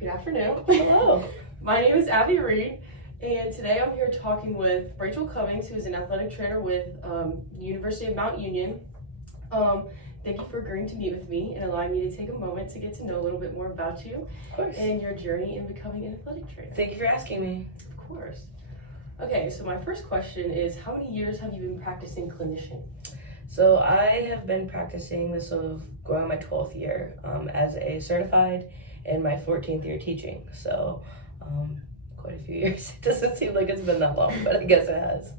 Good afternoon. Hello. My name is Abbey Reed, and today I'm here talking with Rachel Cummings, who is an athletic trainer with the University of Mount Union. Thank you for agreeing to meet with me and allowing me to take a moment to get to know a little bit more about you Of course. and your journey in becoming an athletic trainer. Thank you for asking me. Of course. Okay, so my first question is, how many years have you been practicing clinician? So I have been practicing this of going on my 12th year as a certified and my 14th year teaching. So quite a few years. It doesn't seem like it's been that long, but I guess it has.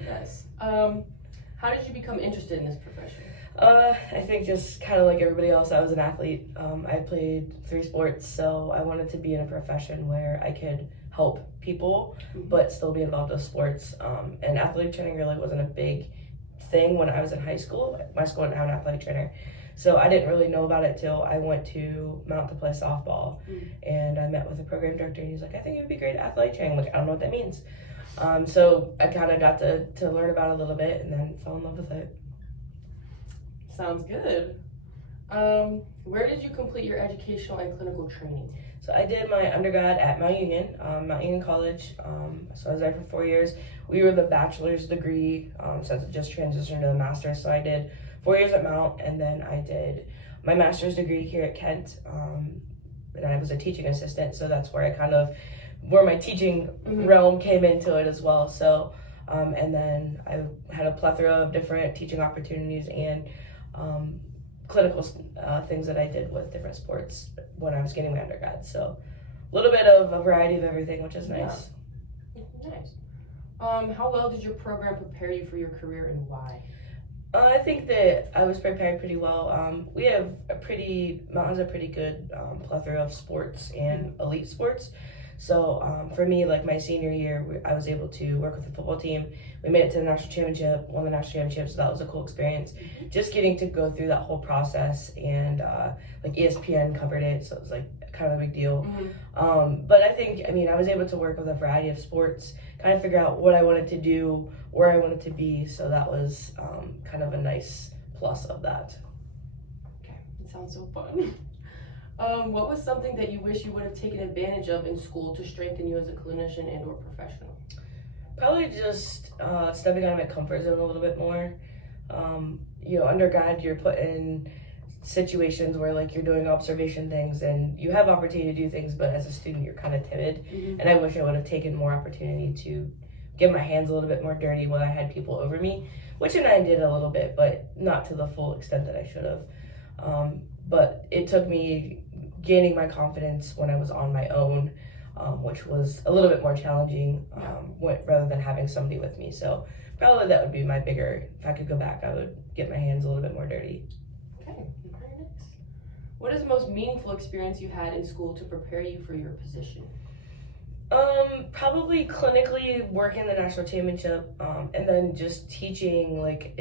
Yes. How did you become interested in this profession? I think just kind of like everybody else, I was an athlete. I played 3 sports, so I wanted to be in a profession where I could help people, but still be involved with sports. And athletic training really wasn't a big thing when I was in high school. My school didn't have an athletic trainer, so I didn't really know about it till I went to Mount to play softball. And I met with the program director, and he's like, I think it would be great at athletic training. I'm like, I don't know what that means. So I kind of got to learn about it a little bit and then fell in love with it. Sounds good. Where did you complete your educational and clinical training? So I did my undergrad at Mount Union College. So I was there for 4 years. We were the bachelor's degree, since it just transitioned to the master's. So I did 4 years at Mount, and then I did my master's degree here at Kent. And I was a teaching assistant, so that's where where my teaching realm came into it as well. So, and then I had a plethora of different teaching opportunities and clinical things that I did with different sports when I was getting my undergrad. So a little bit of a variety of everything, which is nice. Yeah. Nice. How well did your program prepare you for your career, and why? I think that I was prepared pretty well. We have Mount has a pretty good plethora of sports and elite sports. So for me, like my senior year, I was able to work with the football team. We made it to the national championship, won the national championship, so that was a cool experience. Just getting to go through that whole process, and like ESPN covered it, so it was like kind of a big deal. But I was able to work with a variety of sports, kind of figure out what I wanted to do, where I wanted to be, so that was kind of a nice plus of that. Okay, it sounds so fun. What was something that you wish you would have taken advantage of in school to strengthen you as a clinician and or professional? Probably just stepping out of my comfort zone a little bit more. Undergrad, you're put in situations where like you're doing observation things and you have opportunity to do things, but as a student you're kind of timid. And I wish I would have taken more opportunity to get my hands a little bit more dirty when I had people over me, which I did a little bit, but not to the full extent that I should have. But it took me gaining my confidence when I was on my own, which was a little bit more challenging rather than having somebody with me. So probably that would be my bigger, if I could go back, I would get my hands a little bit more dirty. Okay, very nice. What is the most meaningful experience you had in school to prepare you for your position? Probably clinically working the national championship, and then just teaching. Like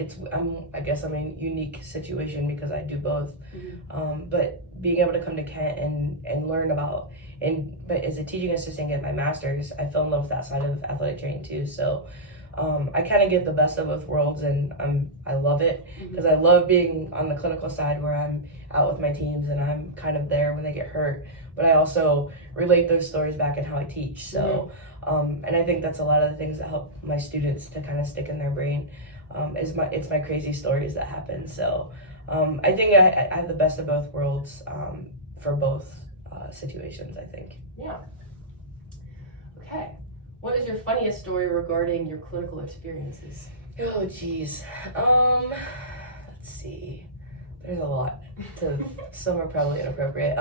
I guess I'm in a unique situation because I do both. But being able to come to Kent and learn about, but as a teaching assistant at my master's, I fell in love with that side of athletic training too. So I kind of get the best of both worlds, and I love it because I love being on the clinical side where I'm out with my teams and I'm kind of there when they get hurt, but I also relate those stories back in how I teach. So and I think that's a lot of the things that help my students to kind of stick in their brain. It's my crazy stories that happen. So I think I have the best of both worlds for both situations, I think. Yeah. Okay. What is your funniest story regarding your clinical experiences? Oh, geez. Let's see. There's a lot. Some are probably inappropriate.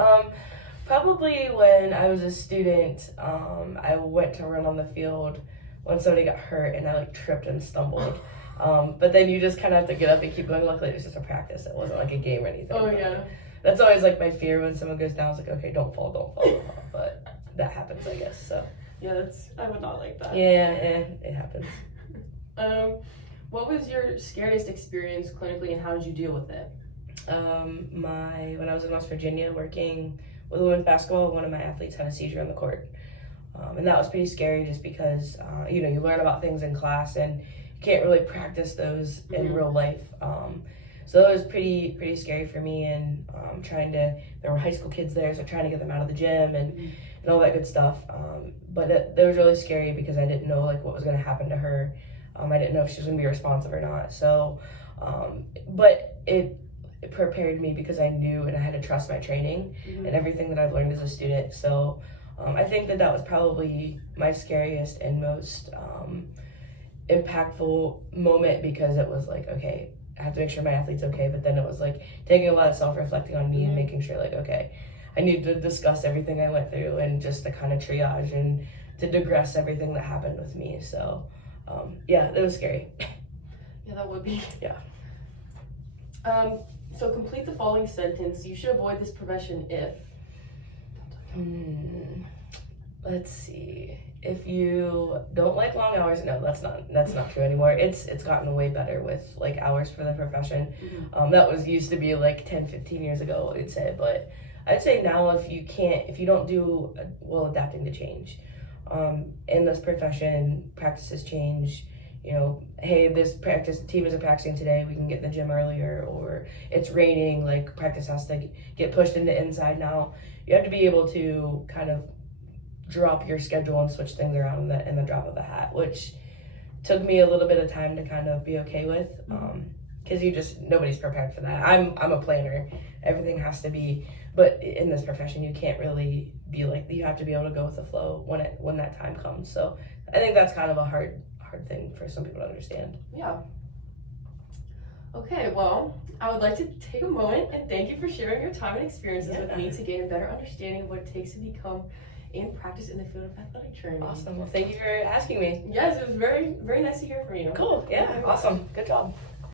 Probably when I was a student, I went to run on the field when somebody got hurt and I tripped and stumbled. But then you just kind of have to get up and keep going. Luckily, it was just a practice. It wasn't like a game or anything. Oh, yeah. That's always my fear when someone goes down. I was like, okay, don't fall. But that happens, I guess, so. Yeah, I would not like that. Yeah, it happens. What was your scariest experience clinically and how did you deal with it? When I was in West Virginia working with women's basketball, one of my athletes had a seizure on the court. And that was pretty scary just because, you learn about things in class and you can't really practice those in real life. So it was pretty scary for me, and there were high school kids there, so trying to get them out of the gym and all that good stuff. But it was really scary because I didn't know like what was going to happen to her. I didn't know if she was going to be responsive or not. So, but it prepared me because I knew and I had to trust my training and everything that I've learned as a student. So I think that was probably my scariest and most impactful moment, because it was like, okay, I have to make sure my athlete's okay, but then it was like taking a lot of self-reflecting on me and making sure like, okay, I need to discuss everything I went through and just to kind of triage and to digress everything that happened with me. So yeah, it was scary. Yeah, that would be. Yeah. So complete the following sentence. You should avoid this profession if. Let's see. If you don't like long hours, no, that's not true anymore. It's gotten way better with like hours for the profession. That used to be like 10-15 years ago, I'd say, but I'd say now if you don't do well adapting to change. In this profession, practices change. You know, hey, this practice team isn't practicing today, we can get in the gym earlier, or it's raining, like practice has to get pushed into inside now. You have to be able to kind of drop your schedule and switch things around in the drop of a hat, which took me a little bit of time to kind of be okay with, because nobody's prepared for that. I'm a planner, everything has to be, but in this profession you can't really be like, you have to be able to go with the flow when that time comes. So I think that's kind of a hard thing for some people to understand. Yeah. Okay, well, I would like to take a moment and thank you for sharing your time and experiences with me to gain a better understanding of what it takes to become in practice in the field of athletic training. Awesome. Well, thank you for asking me. Yes, it was very, very nice to hear from you. Cool. Yeah, awesome. Good job.